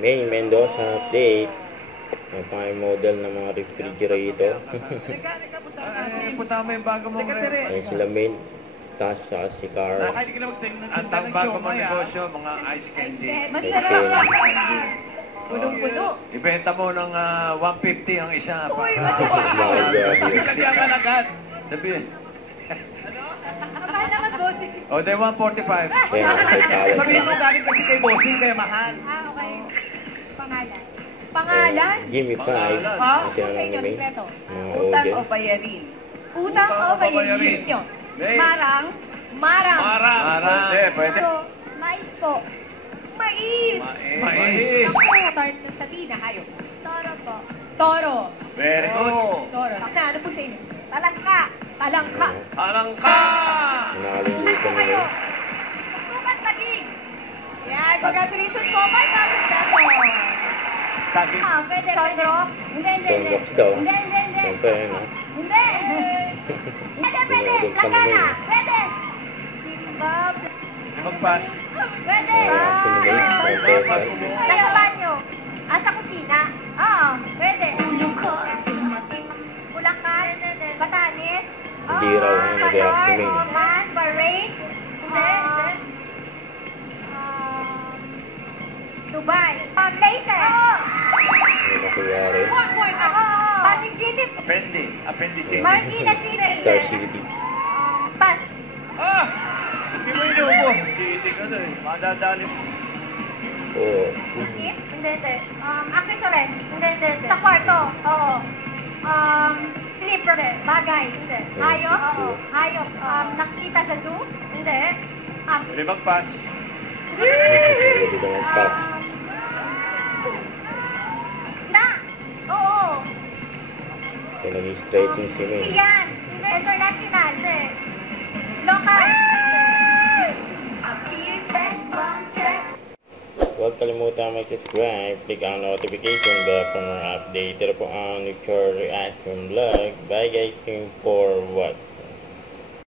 May Mendoza update. May pang model ng mga refrigerator. Punta mo yung bago mong Ayan sila Main. Tapos saka si Carl. ang bago mong negosyo, mga ice candy. Masarap. Punong-puno. Ibenta mo ng 150 ang isa. Uy, masarap. Bigyan ka agad. Sabihin. Mahal naman, bossing. O, then 145. Kaya may tawag. Sabihin mo galing kasi kay bossing, kaya mahal. Okay. Pangalan. Pangalan? Jimmy 5. Ha? Kasi Sa ano inyo, ni May. sikreto. Mga Utang audio. o bayarin? Utang o bayarin yun. May. Marang. Marang. Marang. Pwede. Mais po. Mais. Mais. Ako, start na sa tina, kayo. Toro po. Toro. Very good. Toro. Na, ano po sa inyo? Talangka. Talangka. Alangka! Nakalimutan na Kayo. yun. Tukan tagig. Yan, congratulations po. 5,000 pesos. Tagig. Pwede, pwede. Hindi, hindi, hindi. Condox daw. Hindi, hindi, hindi. Siyempre, no? Hindi. Pwede, pwede. Lagana. Pwede. Simbab. Magpas. Pwede. Pinigay, Sa banyo. Sa kusina. Oo, pwede. Bulacan. Batanes. Hindi raw na nag-react si May. Oman. Bahrain. Hindi. Dubai. Leyte. May nakuyari. Pasig City. Appendicity. Marikina City. Star City. Pas. Hindi mo inuubo. City ka na eh. Madadali. Oo. Hindi, hindi. Accessories. Hindi. Sa kwarto. Oo. Slipper. Bagay. Hindi. Hayop. Oo. Hayop. Nakita sa zoo. Hindi. Pwede magpas. Pwede ka mag-pass. Na. Oo. Kaya nag-stretching si May. Yan. Hindi. International. Hindi. Local. Huwag kalimutan mag-subscribe, click ang notification bell for more update. Ito po ang Nuclear Reaction Vlog. Bye guys, thank you for what?